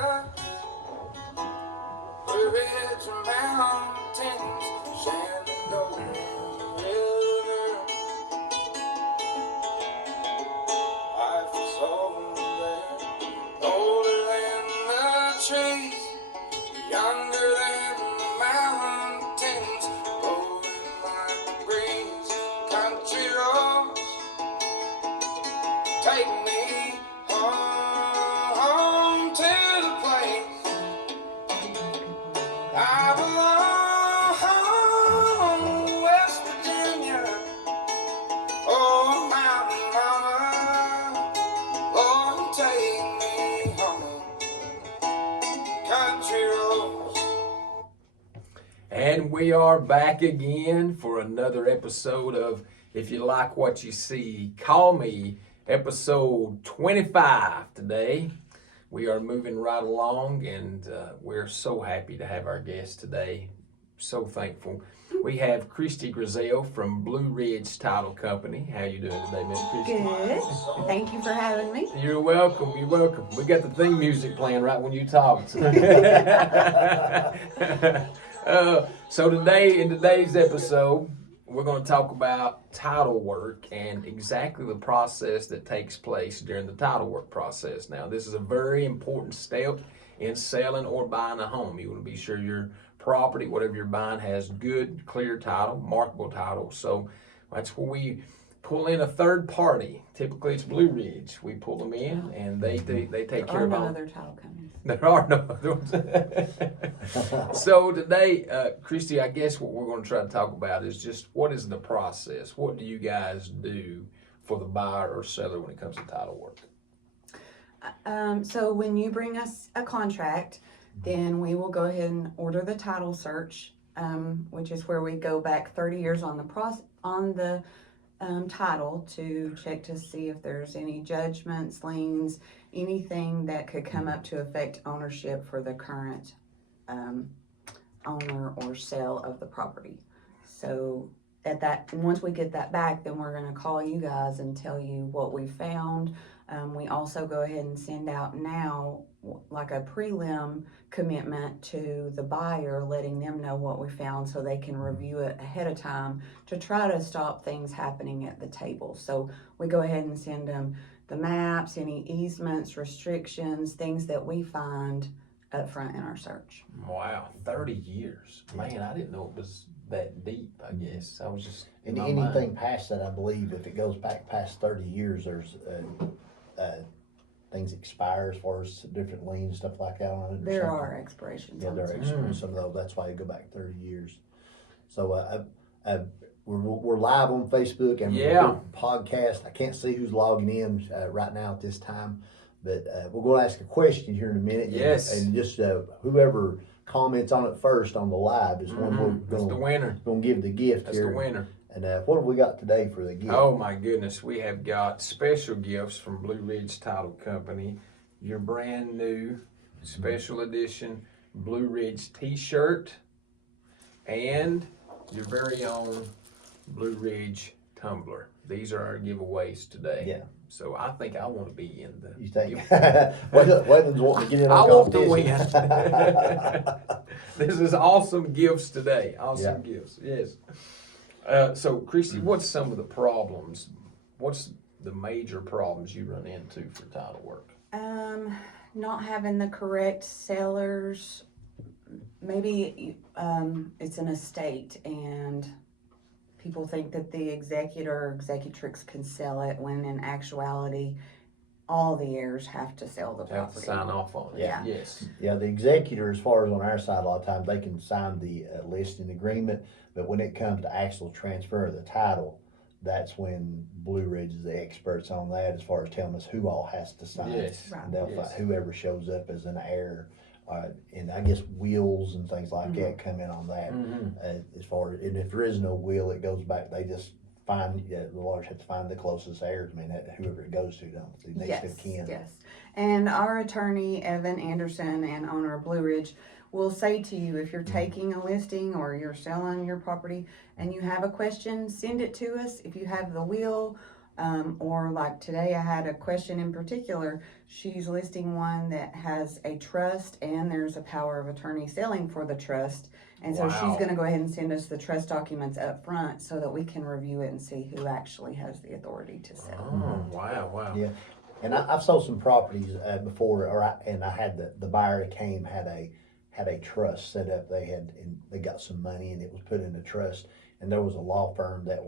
Blue Ridge Mountains, Shenandoah River. Life is over there, older than the trees, younger than the mountains, blowing like the breeze. Country roads take me home to the place I belong, West Virginia. Oh, mountain mama, Lord, take me home. Country roads. And we are back again for another episode of If You Like What You See, Call Me, episode 25 today. We are moving right along, and we're so happy to have our guest today. So thankful. We have Christy Grizzell from Blue Ridge Title Company. How you doing today, Miss Christy? Good. Thank you for having me. You're welcome. You're welcome. We got the theme music playing right when you talk. So today, in today's episode, we're going to talk about title work and exactly the process that takes place during the title work process. Now, this is a very important step in selling or buying a home. You want to be sure your property, whatever you're buying, has good, clear title, markable title. So that's where we pull in a third party. Typically, it's Blue Ridge. We pull them in, and they take care of all. There are no other title companies. There are no other ones. So today, Christy, I guess what we're going to try to talk about is just what is the process? What do you guys do for the buyer or seller when it comes to title work? So when you bring us a contract, then we will go ahead and order the title search, which is where we go back 30 years on the title to check to see if there's any judgments, liens, anything that could come up to affect ownership for the current owner or sale of the property. So once we get that back, then we're going to call you guys and tell you what we found. We also go ahead and send out now like a prelim commitment to the buyer, letting them know what we found so they can review it ahead of time to try to stop things happening at the table. So we go ahead and send them the maps, any easements, restrictions, things that we find up front in our search. Wow, 30 years. Man, I didn't know it was that deep, I guess. I was just And anything past that, I believe, if it goes back past 30 years, there's things expire as far as different liens, stuff like that on it. There are expirations. Yeah, there are expirations. Some of those, that's why you go back 30 years. So we're live on Facebook and we're podcast. I can't see who's logging in right now at this time, but we're going to ask a question here in a minute. Yes. And just whoever comments on it first on the live is one we're the winner. Going to give the gift. That's here. the winner. And what have we got today for the gift? Oh my goodness, we have got special gifts from Blue Ridge Title Company. Your brand new special edition Blue Ridge t-shirt and your very own Blue Ridge tumbler. These are our giveaways today. Yeah. So I think I want to be in the. You think? Waylon's wanting to get in on I want to competition. win. This is awesome gifts today. Awesome gifts. Yes. So, Christy, what's some of the problems? What's the major problems you run into for title work? Not having the correct sellers. Maybe it's an estate and people think that the executor or executrix can sell it when in actuality all the heirs have to sell the property. Have to sign off on it. Yeah. Yes. Yeah, the executor, as far as on our side, a lot of times they can sign the listing agreement, but when it comes to actual transfer of the title, that's when Blue Ridge is the experts on that as far as telling us who all has to sign. Yes. And they'll find whoever shows up as an heir, and I guess wills and things like that come in on that. As far as, and if there is no will, it goes back. They just find the lawyers have to find the closest heirs. I mean, whoever it goes to, don't they? Next of kin. Yes. And our attorney Evan Anderson and owner of Blue Ridge will say to you if you're taking a listing or you're selling your property and you have a question, send it to us. If you have the will, Or like today, I had a question in particular. She's listing one that has a trust and there's a power of attorney selling for the trust. And so she's Wow. going to go ahead and send us the trust documents up front so that we can review it and see who actually has the authority to sell. Oh, wow. Yeah. And I've sold some properties before, and I had the buyer that came had a trust set up. They got some money and it was put in a trust. And there was a law firm that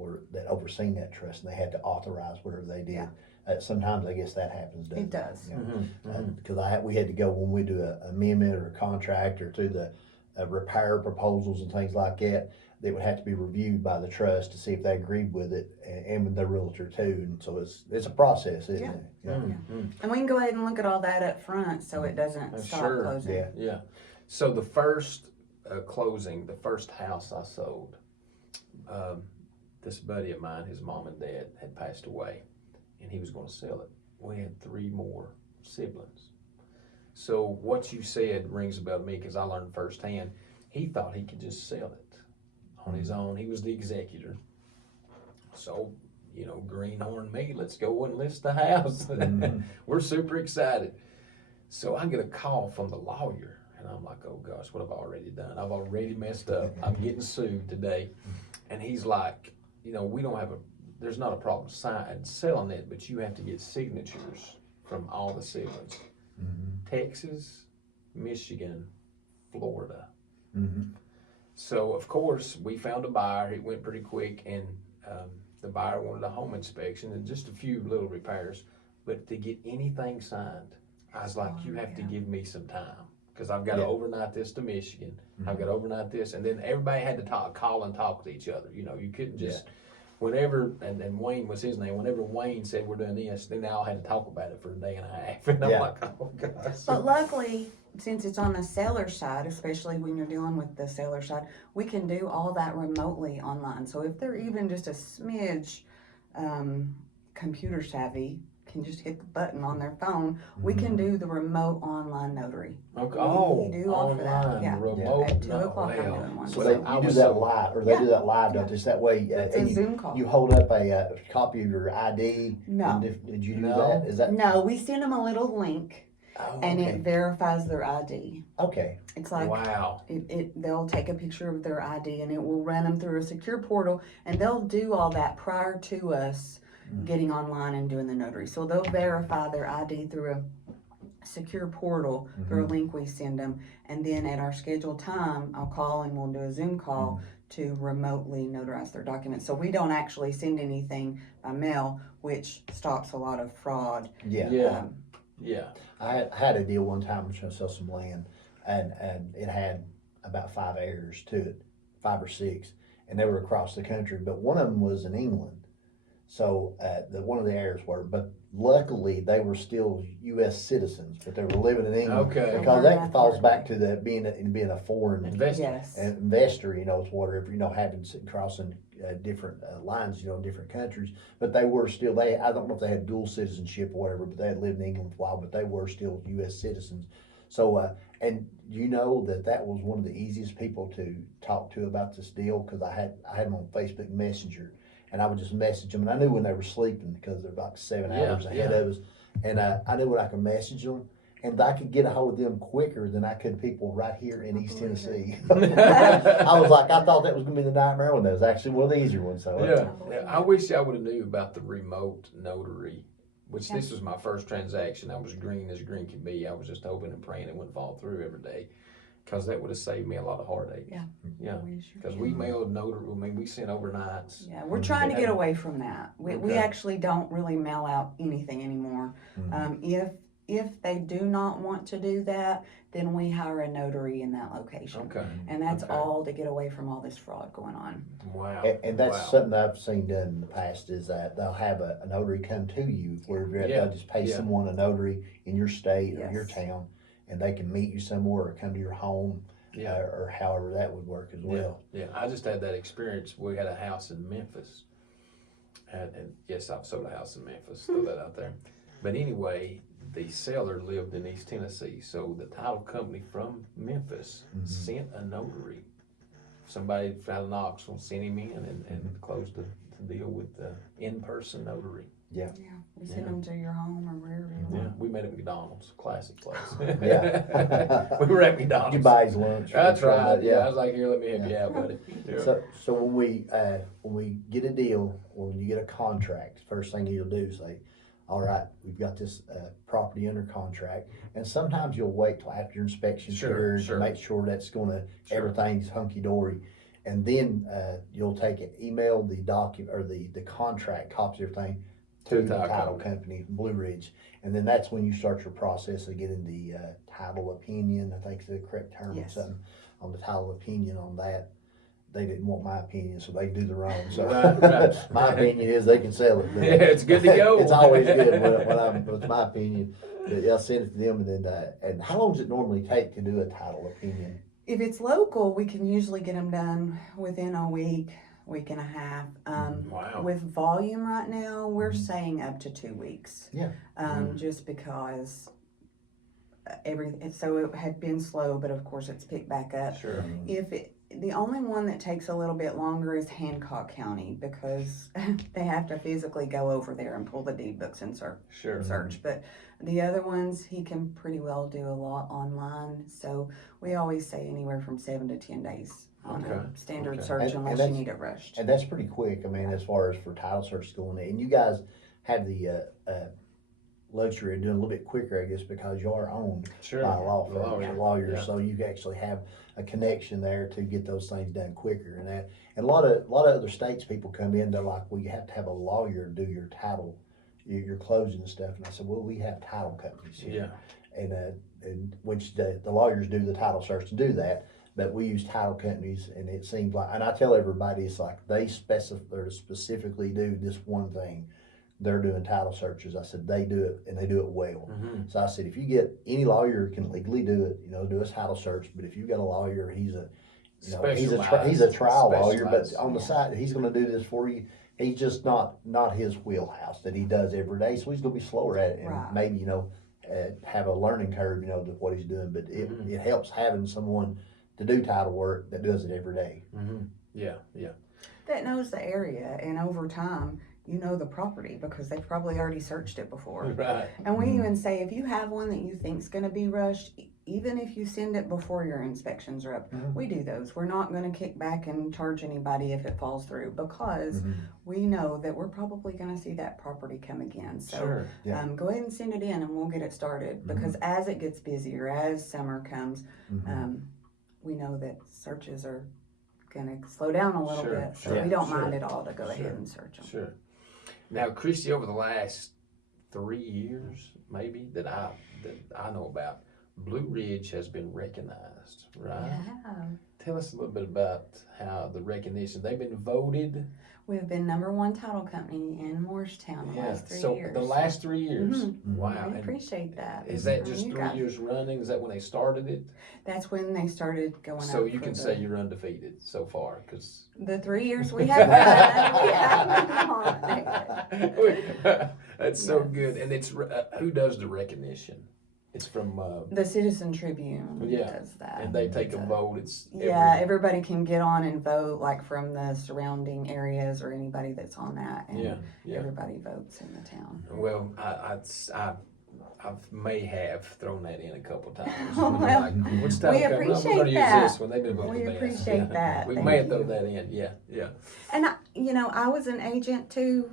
overseen that trust, and they had to authorize whatever they did. Yeah. Sometimes I guess that happens. It does. You know? Because we had to go when we do a amendment or a contract or do the repair proposals and things like that. They would have to be reviewed by the trust to see if they agreed with it, and with the realtor too. And so it's a process, isn't it? Yeah. And we can go ahead and look at all that up front so it doesn't stop Sure. closing. Yeah. So the first closing, the first house I sold, this buddy of mine, his mom and dad had passed away, and he was going to sell it. We had 3 more siblings. So what you said rings a bell to me because I learned firsthand. He thought he could just sell it on his own. He was the executor. So, greenhorn me, let's go and list the house. We're super excited. So I get a call from the lawyer, and I'm like, oh gosh, what have I already done? I've already messed up. I'm getting sued today. And he's like, there's not a problem selling it, but you have to get signatures from all the siblings. Texas, Michigan, Florida. So of course we found a buyer. It went pretty quick, and the buyer wanted a home inspection and just a few little repairs. But to get anything signed, I was like, you have to give me some time because I've got to overnight this to Michigan. I've got to overnight this, and then everybody had to call and talk to each other. You couldn't just. Whenever, and Wayne was his name, whenever Wayne said we're doing this, then they all had to talk about it for a day and a half. And I'm like, oh gosh. But luckily, since it's on the seller side, especially when you're dealing with the seller side, we can do all that remotely online. So if they're even just a smidge computer savvy, can just hit the button on their phone, we can do the remote online notary. Okay. We do offer that. Yeah. Remote. At 2 o'clock I'm doing one. So you do that live, or they do that live, don't they? Just that way, It's a Zoom call. you hold up a copy of your ID. No. Did you do No. that? Is that? No, we send them a little link Oh, and okay. it verifies their ID. Okay. It's like Wow. they'll take a picture of their ID and it will run them through a secure portal, and they'll do all that prior to us getting online and doing the notary. So they'll verify their ID through a secure portal through a link we send them, and then at our scheduled time, I'll call and we'll do a Zoom call to remotely notarize their documents. So we don't actually send anything by mail, which stops a lot of fraud. Yeah. I had a deal one time. I was trying to sell some land, and it had about 5 heirs to it, 5 or 6, and they were across the country. But one of them was in England, so one of the heirs were. But luckily, they were still U.S. citizens, but they were living in England. Okay. Because that falls back to being a foreign Investor. Yes. investor. It's whatever, having crossing different lines, in different countries. But they were still, I don't know if they had dual citizenship or whatever, but they had lived in England for a while, but they were still U.S. citizens. So, and that was one of the easiest people to talk to about this deal, because I had them on Facebook Messenger, and I would just message them, and I knew when they were sleeping because they're about 7 hours ahead of us, and I knew when I could message them, and I could get a hold of them quicker than I could people right here in East Tennessee. I was like, I thought that was going to be the nightmare one. That was actually one of the easier ones. So Yeah. I wish I would have knew about the remote notary, which this was my first transaction. I was green as green can be. I was just hoping and praying it wouldn't fall through every day, because that would have saved me a lot of heartache. Yeah. Because we mailed notary. We sent overnights. Yeah, we're trying to get away from that. We actually don't really mail out anything anymore. If they do not want to do that, then we hire a notary in that location. Okay. And that's all to get away from all this fraud going on. Wow. And that's something I've seen done in the past, is that they'll have a notary come to you, where they'll just pay someone a notary in your state or your town, and they can meet you somewhere or come to your home, or however that would work as well. Yeah, I just had that experience. We had a house in Memphis, and yes, I've sold a house in Memphis, throw that out there. But anyway, the seller lived in East Tennessee, so the title company from Memphis sent a notary. Somebody out of Knoxville sent him in and closed the deal with the in-person notary. Yeah, we send them to your home or wherever you Yeah, want. we met at McDonald's, classic place. Yeah. We were at McDonald's. You buy his lunch. That's right. Yeah. I was like, here, let me help you out, buddy. Yeah. So when we get a deal, or when you get a contract, first thing you'll do is say, all right, we've got this property under contract, and sometimes you'll wait till after your inspection period to make sure that's everything's hunky dory, and then you'll take it, email the document or the contract, copies of everything to the title company, Blue Ridge, and then that's when you start your process of getting the title opinion. I think is the correct term, or something on the title opinion on that. They didn't want my opinion, so they do their own. So Right. My opinion is they can sell it. Yeah, it's good to go. It's always good with my opinion. But I'll send it to them, and then and how long does it normally take to do a title opinion? If it's local, we can usually get them done within a week and a half. Wow. With volume right now, we're saying up to 2 weeks. Yeah. Just because so it had been slow, but of course it's picked back up. Sure. The only one that takes a little bit longer is Hancock County, because they have to physically go over there and pull the deed books and search. But the other ones, he can pretty well do a lot online. So we always say anywhere from 7 to 10 days on a standard search, unless you need it rushed. And that's pretty quick. I mean, as far as for title search going, and you guys have the luxury of doing a little bit quicker, I guess, because you are owned by a law firm, lawyers, so you actually have a connection there to get those things done quicker. And a lot of other states, people come in, they're like, well, you have to have a lawyer do your title, your closing and stuff. And I said, well, we have title companies here, and which the lawyers do the title search to do that. But we use title companies, and it seems like, and I tell everybody, it's like they specifically do this one thing. They're doing title searches. I said, they do it, and they do it well. So I said, if you get any lawyer can legally do it, do a title search. But if you've got a lawyer, he's a trial lawyer, but on the side, he's going to do this for you. He's just not his wheelhouse that he does every day. So he's going to be slower at it, and maybe have a learning curve, to what he's doing. But it helps having someone to do title work that does it every day. Yeah. That knows the area, and over time, the property, because they've probably already searched it before. Right. And we even say, if you have one that you think's going to be rushed, even if you send it before your inspections are up, we do those. We're not going to kick back and charge anybody if it falls through, because we know that we're probably going to see that property come again. So go ahead and send it in, and we'll get it started, because as it gets busier, as summer comes, we know that searches are going to slow down a little bit. So we don't mind at all to go ahead and search them. Sure. Now, Christy, over the last 3 years, maybe, that I know about, Blue Ridge has been recognized, right? Yeah. Tell us a little bit about how the recognition, they've been voted. We've been #1 title company in Morristown the last 3 years. The last 3 years? Wow. We appreciate that. Is that just 3 years running? Is that when they started it? That's when they started going up. So you can say you're undefeated so far, because the 3 years we have run, that's so good. And it's who does the recognition? It's from the Citizen Tribune does that. And they take a vote. It's everybody can get on and vote, like from the surrounding areas or anybody that's on that, and everybody votes in the town. Well, I may have thrown that in a couple times. We appreciate that. We appreciate that. We may have thrown that in. Yeah. And I was an agent too,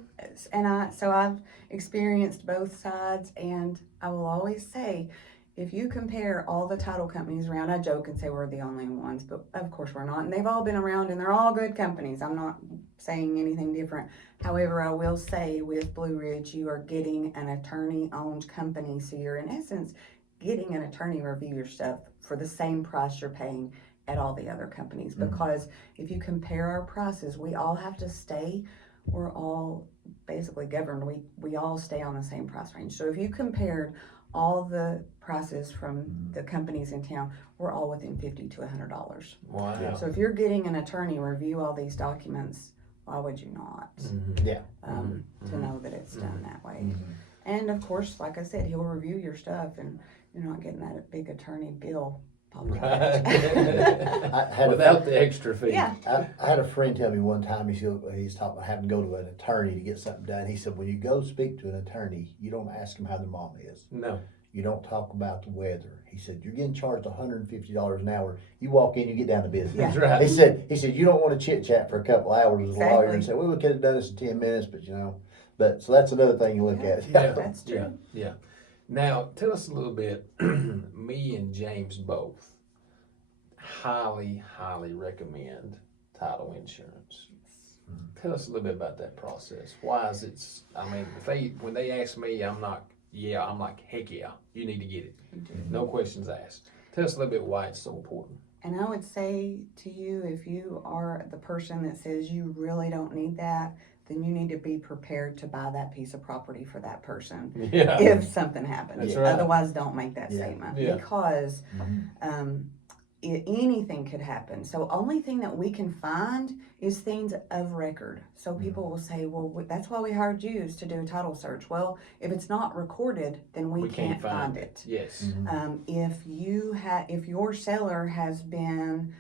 and so I've experienced both sides, and I will always say, if you compare all the title companies around, I joke and say we're the only ones, but of course we're not, and they've all been around, and they're all good companies. I'm not saying anything different. However, I will say with Blue Ridge, you are getting an attorney-owned company, so you're in essence getting an attorney review your stuff for the same price you're paying at all the other companies. Because if you compare our prices, we all have to stay, we're all basically governed. We all stay on the same price range. So if you compared all the prices from the companies in town, we're all within $50 to $100. Wow. So if you're getting an attorney review all these documents, why would you not? To know that it's done that way. And of course, like I said, he'll review your stuff, and you're not getting that big attorney bill Right. I had Without the extra fee. Yeah. I had a friend tell me one time, he's talking about having to go to an attorney to get something done. He said, when you go speak to an attorney, you don't ask them how their mom is. No. You don't talk about the weather. He said, you're getting charged $150 an hour. You walk in, you get down to business. Yeah. That's right. He said, you don't want to chit chat for a couple hours as a lawyer and say, well, we could have done this in 10 minutes, but so that's another thing you look at. Yeah. That's true. Yeah. Now, tell us a little bit, me and James both highly, highly recommend title insurance. Tell us a little bit about that process. Why is it, when they ask me, I'm like, heck yeah, you need to get it. No questions asked. Tell us a little bit why it's so important. And I would say to you, if you are the person that says you really don't need that, then you need to be prepared to buy that piece of property for that person Yeah. if something happens. That's right. Otherwise, don't make that Yeah. statement Yeah. because anything could happen. So only thing that we can find is things of record. So people will say, well, that's why we hired you is to do a title search. Well, if it's not recorded, then we can't find it. Yes. If your seller has been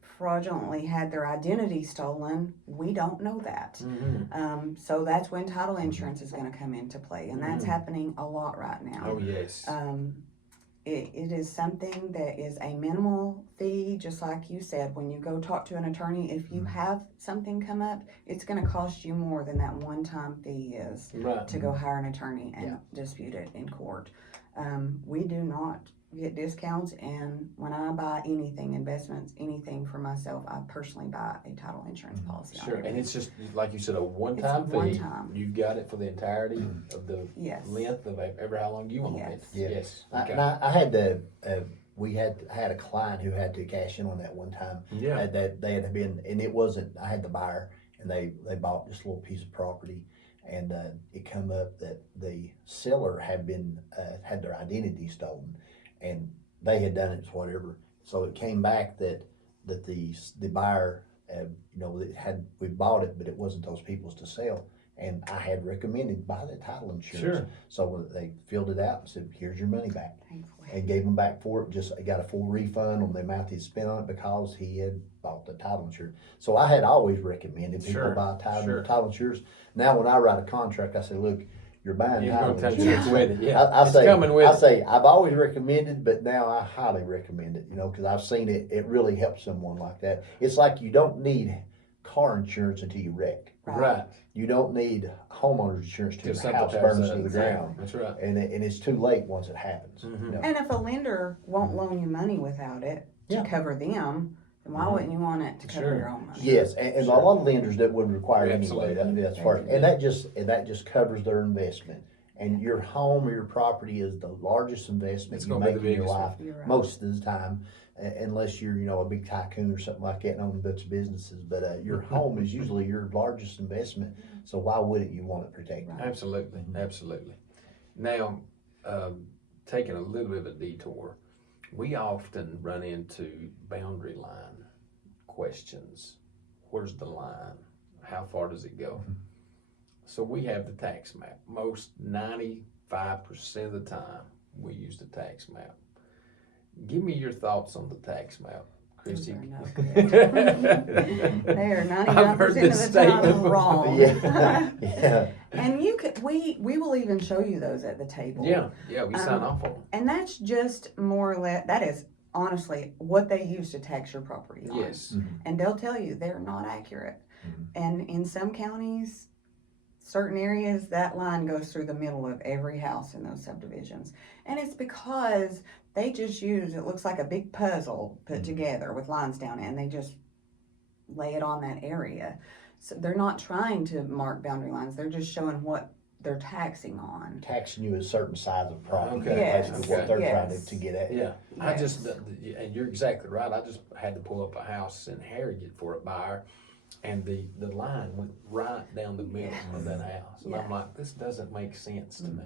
fraudulently had their identity stolen, we don't know that. So that's when title insurance is going to come into play, and that's happening a lot right now. Oh, yes. It is something that is a minimal fee, just like you said. When you go talk to an attorney, if you have something come up, it's going to cost you more than that one-time fee is Right. to go hire an attorney and dispute it in court. We do not get discounts, and when I buy anything, investments, anything for myself, I personally buy a title insurance policy. Sure, and it's just, like you said, a It's one-time fee. one-time. You've got it for the entirety of the Yes. length of ever how long you want Yes. it. Yeah. Yes. Okay. I had we had a client who had to cash in on that one time. Yeah. That they had been, and it wasn't, I had the buyer, and they bought this little piece of property, and it come up that the seller had been, had their identity stolen, and they had done it, whatever. So it came back that the buyer, we bought it, but it wasn't those people's to sell. And I had recommended buy the title insurance. Sure. So when they filled it out and said, here's your money back. Thankfully. And gave them back for it, just got a full refund on the amount he'd spent on it because he had bought the title insurance. So I had always recommended people Sure, buy sure. title insurance. Now when I write a contract, I say, look, you're buying You're title gonna insurance. touch with it, yeah. I It's say, coming with I it. say, I've always recommended, but now I highly recommend it, because I've seen it really helps someone like that. It's like you don't need car insurance until you wreck. Right. You don't need homeowner's insurance till Till your something house tears burns up. to the Exactly. ground. That's right. And it's too late once it happens. And if a lender won't loan you money without it to Yeah. cover them, then why wouldn't you want it to cover Sure. your own money? Yes, and Sure. a lot of lenders that would require Absolutely. anyway. That's part, and that just covers their investment. And your home or your property is the largest investment It's you gonna be make the in your biggest life You're right. most of the time, unless you're a big tycoon or something like that and own a bunch of businesses. But your home is usually your largest investment. So why wouldn't you want it protected? Right. Absolutely. Absolutely. Now, taking a little bit of a detour, we often run into boundary line questions. Where's the line? How far does it go? So we have the tax map. Most 95% of the time, we use the tax map. Give me your thoughts on the tax map, Christy. Those are not good. They are I've heard 99% this of the time statement. wrong. Yeah, yeah. And we will even show you those at the table. Yeah, we sign off on them. And that's just more or less, that is honestly what they use to tax your property on. Yes. And they'll tell you they're not accurate. And in some counties, certain areas, that line goes through the middle of every house in those subdivisions. And it's because they just use, it looks like a big puzzle put together with lines down it, and they just lay it on that area. So they're not trying to mark boundary lines, they're just showing what they're taxing on. Taxing you a certain size of property. Okay. Yes, Basically what they're trying yes. to get at. Yeah, I Yes. just, and you're exactly right. I just had to pull up a house in Harrogate for a buyer, and the line went right down the middle of that house. And I'm Yeah. like, this doesn't make sense to me.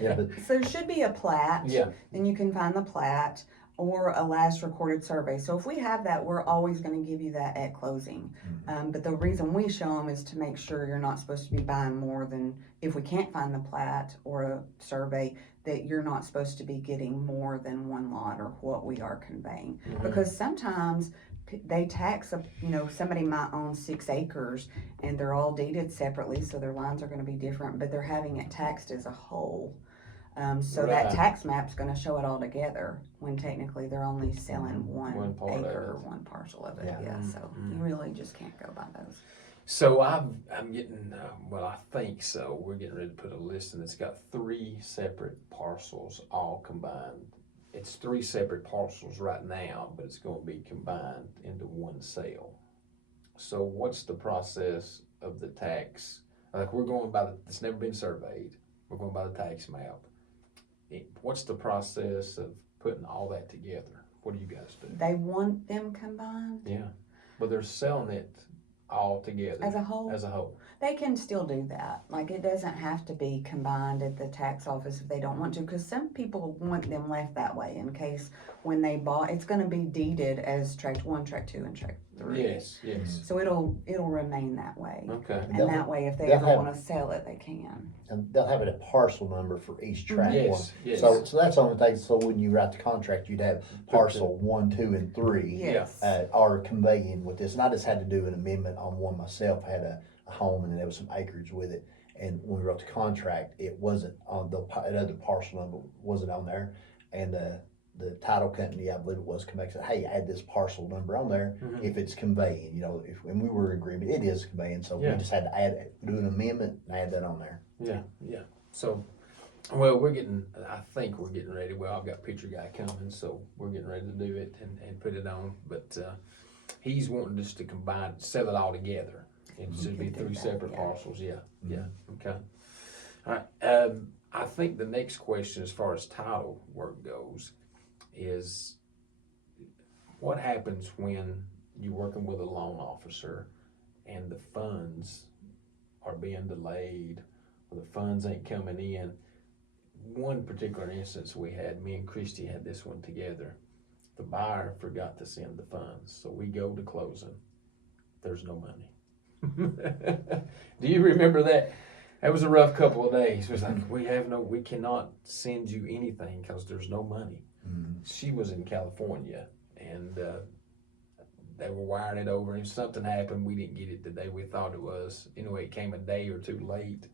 Yeah, but So there should be a plat. Yeah. Then you can find the plat or a last recorded survey. So if we have that, we're always going to give you that at closing. But the reason we show them is to make sure you're not supposed to be buying more than, if we can't find the plat or a survey, that you're not supposed to be getting more than one lot or what we are conveying. Mhm. Because sometimes they tax, somebody might own 6 acres and they're all deeded separately, so their lines are gonna be different, but they're having it taxed as a whole. So that Right. tax map's gonna show it all together, when technically they're only selling One one part of acre or it. one parcel of it, Yeah. yeah, so you really just can't go by those. So I'm getting, well, I think so. We're getting ready to put a list, and it's got 3 separate parcels all combined. It's 3 separate parcels right now, but it's going to be combined into one sale. So what's the process of the tax? Like, we're going by it's never been surveyed. We're going by the tax map. What's the process of putting all that together? What do you guys do? They want them combined Yeah, but they're selling it all together as a whole. as a whole. They can still do that. Like, it doesn't have to be combined at the tax office if they don't want to, because some people want them left that way in case when they bought, it's gonna be deeded as tract 1, tract 2, and tract 3. Yes, yes. So it'll remain that way. Okay. And that way, if they they'll ever have- wanna sell it, they can. And they'll have a parcel number for each tract one. Yes, yes. So that's on the thing, so when you write the contract, you'd have parcel 1, 2, and 3. Yes. Are conveying with this, and I just had to do an amendment on one myself. I had a home and there was some acreage with it, and when we wrote the contract, it wasn't on that other parcel number wasn't on there, and the title company, I believe it was, come back and said, hey, add this parcel number on there if it's conveying, and we were in agreement, it is conveying, so Yeah. we just had to do an amendment and add that on there. Yeah. So, well, I think we're getting ready. Well, I've got picture guy coming, so we're getting ready to do it and put it on. But he's wanting us to sell it all together. It should be could do 3 that, separate yeah. parcels. Yeah. Okay. All right. I think the next question, as far as title work goes, is what happens when you're working with a loan officer and the funds are being delayed or the funds ain't coming in. One particular instance we had, me and Christy had this one together. The buyer forgot to send the funds, so we go to closing. There's no money. Do you remember that? That was a rough couple of days. It was like, we cannot send you anything because there's no money. She was in California, and they were wiring it over, and something happened. We didn't get it the day we thought it was. Anyway, it came a day or 2 late.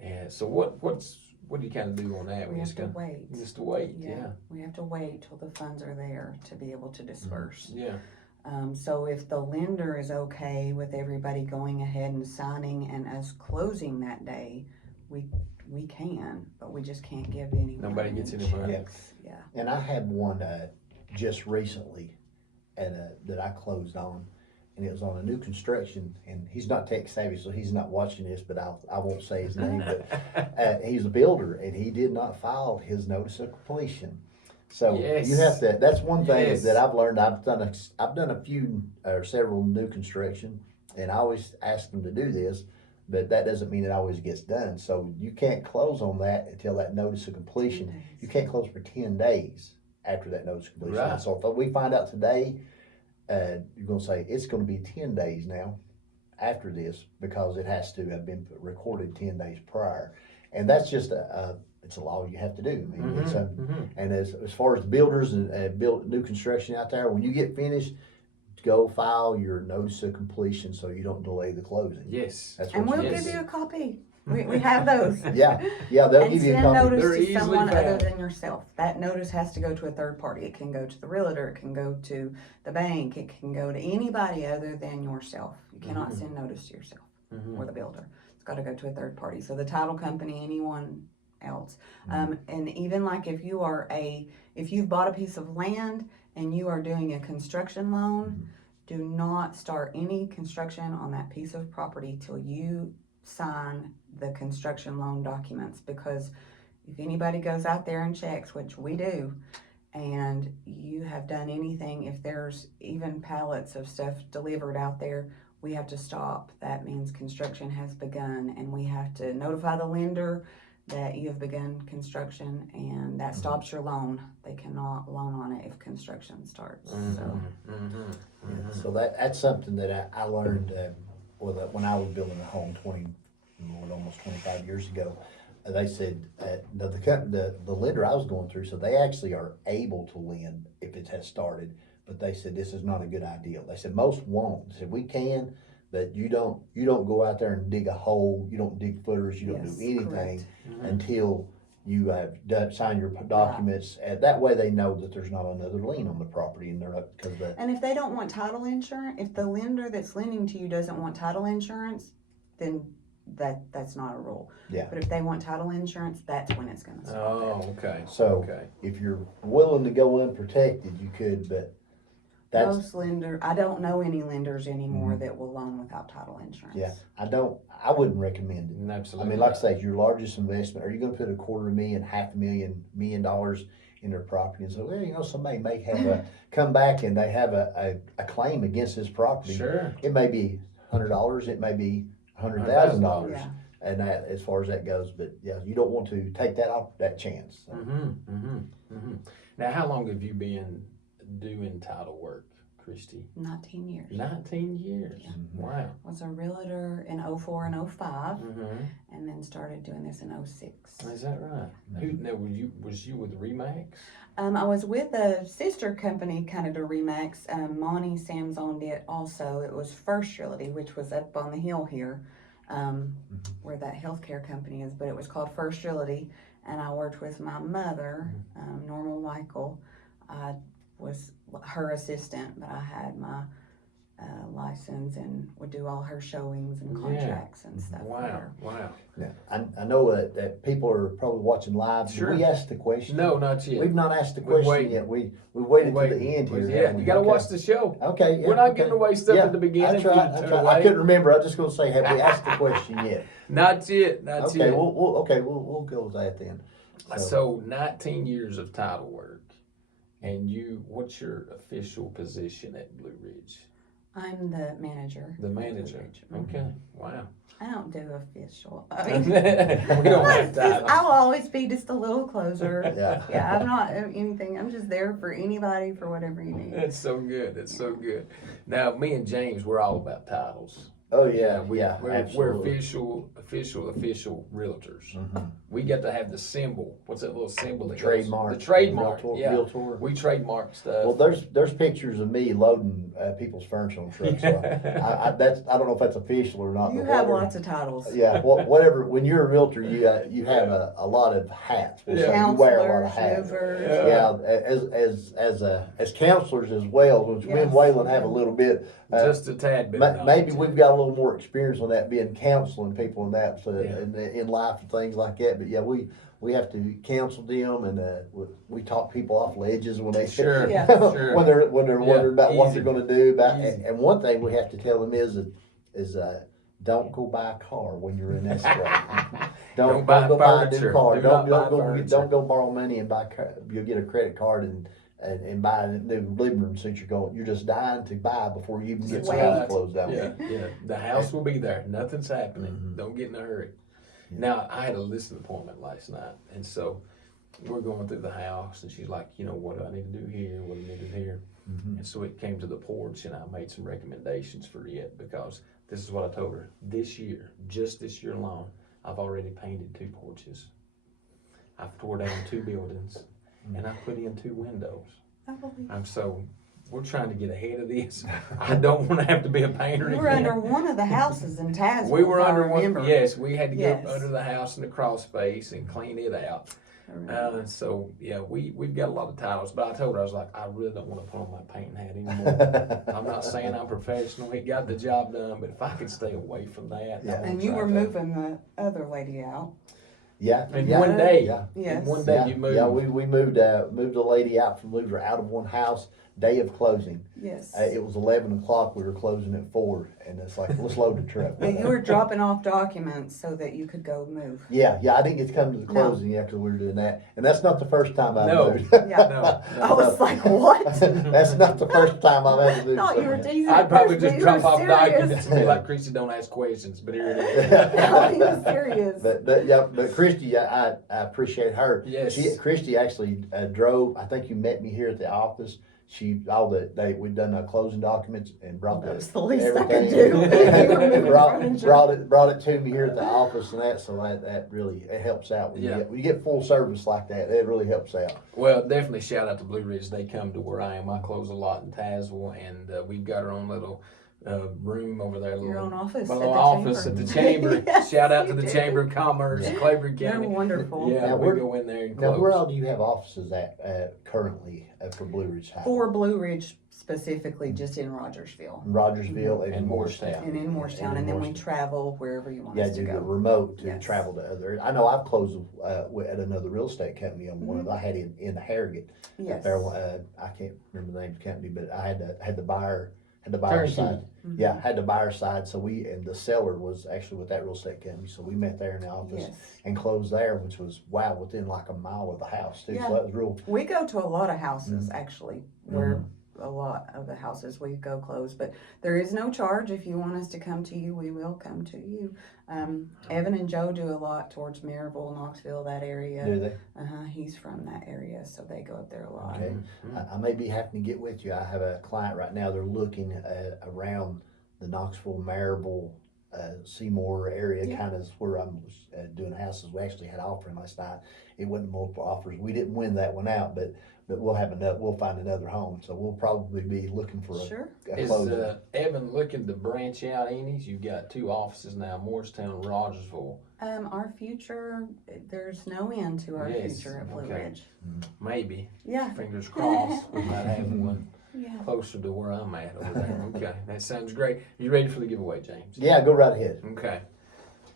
And so what do you kind of do on that? We have to wait. Just to wait, yeah. We have to wait till the funds are there to be able to disperse. Yeah. So if the lender is okay with everybody going ahead and signing and us closing that day, we can, but we just can't give anyone. Nobody gets any money. checks. Yeah. And I had one just recently that I closed on, and it was on a new construction, and he's not tech savvy, so he's not watching this, but I won't say his name, but he's a builder, and he did not file his notice of completion. So Yes. you have to, that's one thing Yes. that I've learned. I've done a few or several new construction, and I always ask them to do this, but that doesn't mean it always gets done. So you can't close on that until that notice of completion. You can't close for 10 days after that notice of completion. Right. So if we find out today, you're gonna say it's gonna be 10 days now after this, because it has to have been recorded 10 days prior. And that's just it's a law you have to do. I mean, it's and as far as builders and build new construction out there, when you get finished, go file your notice of completion so you don't delay the closing. Yes. That's And what we'll you give do. you a copy. We have those. Yeah, they'll And give you a send copy. notice They're to easily someone other found. than yourself. That notice has to go to a third party. It can go to the realtor, it can go to the bank, it can go to anybody other than yourself. You cannot send notice to yourself or the builder. It's got to go to a third party. So the title company, anyone else. And even like if you've bought a piece of land and you are doing a construction loan, do not start any construction on that piece of property till you sign the construction loan documents, because if anybody goes out there and checks, which we do, and you have done anything, if there's even pallets of stuff delivered out there, we have to stop. That means construction has begun, and we have to notify the lender that you have begun construction, and that stops your loan. They cannot loan on it if construction starts. So So that's something that I learned when I was building a home almost 25 years ago. they said, the lender I was going through, so they actually are able to lend if it has started, but they said this is not a good idea. They said most won't. They said we can, but you don't go out there and dig a hole, you don't dig footers, you don't Yes, do anything correct. until you have signed your documents. And that way they know that there's not another lien on the property, and they're not, because And if they don't want title insurance, if the lender that's lending to you doesn't want title insurance, then that's not a rule. Yeah. But if they want title insurance, that's when it's gonna start. Oh, okay. So Okay. if you're willing to go unprotected, you could, but that's, Most I don't know any lenders anymore that will loan without title insurance. yeah, I wouldn't recommend it. I Absolutely. mean, like I say, it's your largest investment. Are you gonna put $250,000, $500,000, $1 million in their property? And so, well, somebody may have come back and they have a claim against this property. Sure. It may be $100, it may be $100,000. Yeah. And that, as far as that goes, but yeah, you don't want to take that chance. So. Now, how long have you been doing title work, Christy? 19 years. 19 years. Yeah. Wow. Was a realtor in 04 and 05, Mm-hmm. and then started doing this in 06. Is that right? Who? Now, was you with Remax? I was with a sister company kind of to Remax. Monty Sam's owned it also. It was First Realty, which was up on the hill here, where that healthcare company is, but it was called First Realty. And I worked with my mother, Norma Michael. I was her assistant, but I had my license and would do all her showings and contracts and stuff. for Wow. her. Wow. Yeah, I know that people are probably watching live. Sure. Did we ask the question? No, not yet. We've not asked the We're question waiting. yet. We waited Wait, to the end here. Yeah, haven't we? you got to Okay. watch the show. Okay, yeah, We're not okay. giving away stuff Yeah, at the beginning. That's right. for you That's to right. I wait. couldn't remember. I was just going to say, have we asked the question yet? Not yet. Not Okay, yet. we'll go with that then. So 19 years of title work, and what's your official position at Blue Ridge? I'm the manager. The manager. Okay. Wow. I don't do official. we I mean, don't have titles. I'll always be just a little closer. Yeah. Yeah, I'm not anything. I'm just there for anybody for whatever you need. That's so good. That's so good. Now, me and James, we're all about titles. Oh yeah, We're absolutely. official realtors. Mhm. We got to have the symbol. What's that little symbol? That Trademark. Goes? The trademark. Realtor. Yeah. We trademark stuff. Well, there's pictures of me loading people's furniture on trucks. So I don't know if that's official or not. You but have whatever. lots of titles. Yeah, whatever. When you're a realtor, you have a lot of hats. So you wear a lot of hats. Movers. Yeah, as counselors as well, which me and Yes. Waylon have a little bit. Just a tad bit. Maybe we've got a little more experience on that, being counseling people and that, so Yeah. in life and things like that. But yeah, we have to counsel them, and we talk people off ledges when they Sure. Yeah. Sure. when they're Yeah, wondering about what easy. they're going to do. Easy. And one thing we have to tell them is don't go buy a car when you're in escrow. Don't buy go buy a new furniture. car. Do Don't not buy go furniture. don't go borrow money and buy. You'll get a credit card and buy a new living room suit. You're just dying to buy before you even get the Wait. house closed out. Yeah, yeah. The house will be there. Nothing's happening. Mhm. Don't get in a hurry. Yeah. Now, I had a listening appointment last night, and so we're going through the house, and she's like, what do I need to do here? What do I need to do here? Mhm. And so it came to the porch, and I made some recommendations for it, because this is what I told her. This year, just this year alone, I've already painted 2 porches. I've tore down 2 buildings, and I put in 2 windows. We're trying to get ahead of this. I don't want to have to be a painter You were again. under one of the houses in Tazewell. We were if I under one. remember. Yes, we had to Yes. go under the house in the crawl space and clean it out. I remember. So yeah, we've got a lot of titles. But I told her, I was like, I really don't want to put on my painting hat anymore. I'm not saying I'm professional. It got the job done, but if I could stay away from that, Yeah. I would And you try were that. moving the other lady out. Yeah. In yeah. one day. Yeah. Yes. In one day Yeah, you moved. yeah, we moved a lady out from Loser out of one house, day of closing. Yes. It was 11 o'clock, we were closing at 4, and it's like, let's load the truck. But you were dropping off documents so that you could go move. Yeah, I didn't get to come to the No. closing yet, because we were doing that. And that's not the first time I've No. moved. Yeah. No, I was like, what? That's not the first time I've had to move. Thought you were something. teasing. I'd at probably first, just but you drop were off serious. documents and be like, Christy, don't ask questions, but here it is. No, he was serious. But Christy, I appreciate her. Yes. Christy actually drove. I think you met me here at the office. we'd done the closing documents and brought That was the least I could everything. do. brought it to me here at the office and that, so that really, it helps out. When you get full service like that, it really helps out. Well, definitely shout out to Blue Ridge. They come to where I am. I close a lot in Tazewell, and we've got our own little room over there. Your own office. My at little the office chamber. at the chamber. Yes, Shout out to you the do. Chamber of Commerce, Claiborne They're County. wonderful. Yeah, Now, we where- go in there and Now, close. where all do you have offices at currently for Blue Ridge Title? For Blue Ridge specifically, just in Rogersville. In Rogersville And and Morristown. And in Morristown, and then we travel wherever you want Yeah, us to do the go. remote to Yes. travel to other. I know I've closed at another real estate company on one of I had in Harrogate. Yes. There, I can't remember the name of the company, but I had the buyer Turnkey. side. Yeah, had the buyer side. So and the seller was actually with that real estate company. So we met there in the office Yes. and closed there, which was within like a mile of the house too. Yeah. So that was real. We go to a lot of houses Mm-hmm. actually, where a lot of the houses we go close, but there is no charge. If you want us to come to you, we will come to you. Evan and Joe do a lot towards Maryville, Knoxville, that area. Do they? He's from that area, so they go up there a lot. Okay. I may be having to get with you. I have a client right now. They're looking around the Knoxville, Maryville, Seymour area, Yeah. kind of where I'm doing houses. We actually had an offering last night. It wasn't multiple offers. We didn't win that one out, but we'll find another home. So we'll probably be looking for Sure. a Is closing. Evan looking to branch out Enys? You've got 2 offices now, Morristown and Rogersville. Our future, there's no end to our Yes, future at Blue okay. Ridge. Maybe. Yeah. Fingers crossed. We might have one Yeah. closer to where I'm at over there. Okay, that sounds great. You ready for the giveaway, James? Yeah, go right ahead. Okay.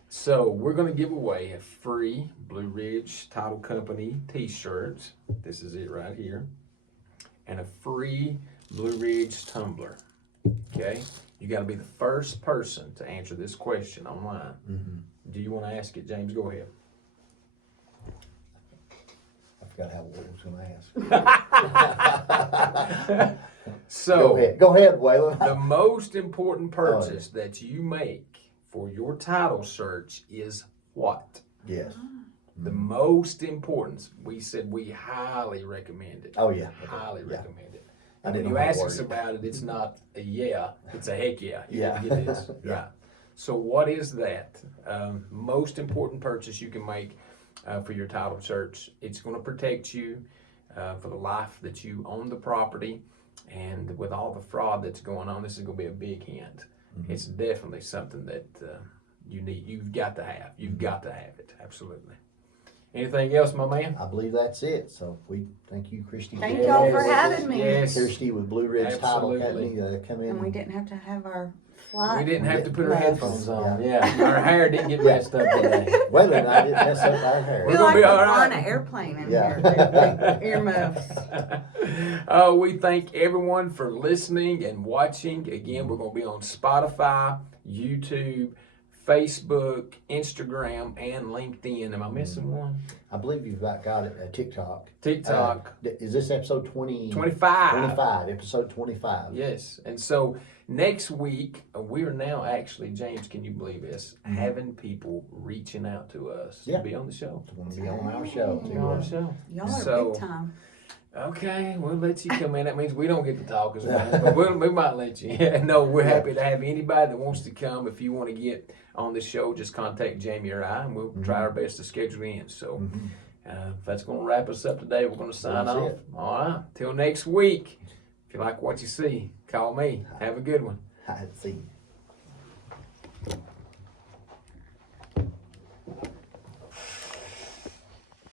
So we're going to give away a free Blue Ridge Title Company t-shirt. This is it right here. And a free Blue Ridge tumbler. Okay? You got to be the first person to answer this question online. Mm-hmm. Do you want to ask it, James? Go ahead. I forgot what I was going to ask. So, Go ahead, Waylon. the most important purchase that you make for your title search is what? Yes. The most important. We said we highly recommend it. Oh yeah. Highly Yeah. recommend it. I And when didn't you know how to ask word us it. about it, it's not a yeah, it's a heck yeah. You Yeah. gotta get this. Yeah. Right. So what is that? Most important purchase you can make for your title search. It's going to protect you for the life that you own the property. And with all the fraud that's going on, this is going to be a big hint. Mm-hmm. It's definitely something that you need. You've got to have. You've got to have it. Absolutely. Anything else, my man? I believe that's it. So we thank you, Christy. Thank y'all for having me. Yes. Christy with Blue Ridge Title Absolutely. Company come in. And we didn't have to have our flight. We didn't have to put our Yes. headphones on. Yeah. Our hair didn't get messed up today. Well, then I didn't mess up our hair. We're We gonna like be to all fly right. an airplane in Yeah. here. Earmuffs. We thank everyone for listening and watching. Again, we're going to be on Spotify, YouTube, Facebook, Instagram, and LinkedIn. Am I missing one? I believe you've got it TikTok. TikTok. Is this episode 20? 25. 25, episode 25. Yes. And so next week, we are now actually, James, can you believe this? Having people reaching out to us Yeah. to be on the show. It's going to be on our show. Be on our Too. show. Y'all are So- big time. Okay, we'll let you come in. That means we don't get to talk as much, but we might let you. Yeah, no, we're happy to have anybody that wants to come. If you want to get on the show, just contact Jamie or I, and we'll try our best to schedule in. So that's going to wrap us up today. We're going to sign That's off. it. All right, till next week. If you like what you see, call me. Have a good one. I see.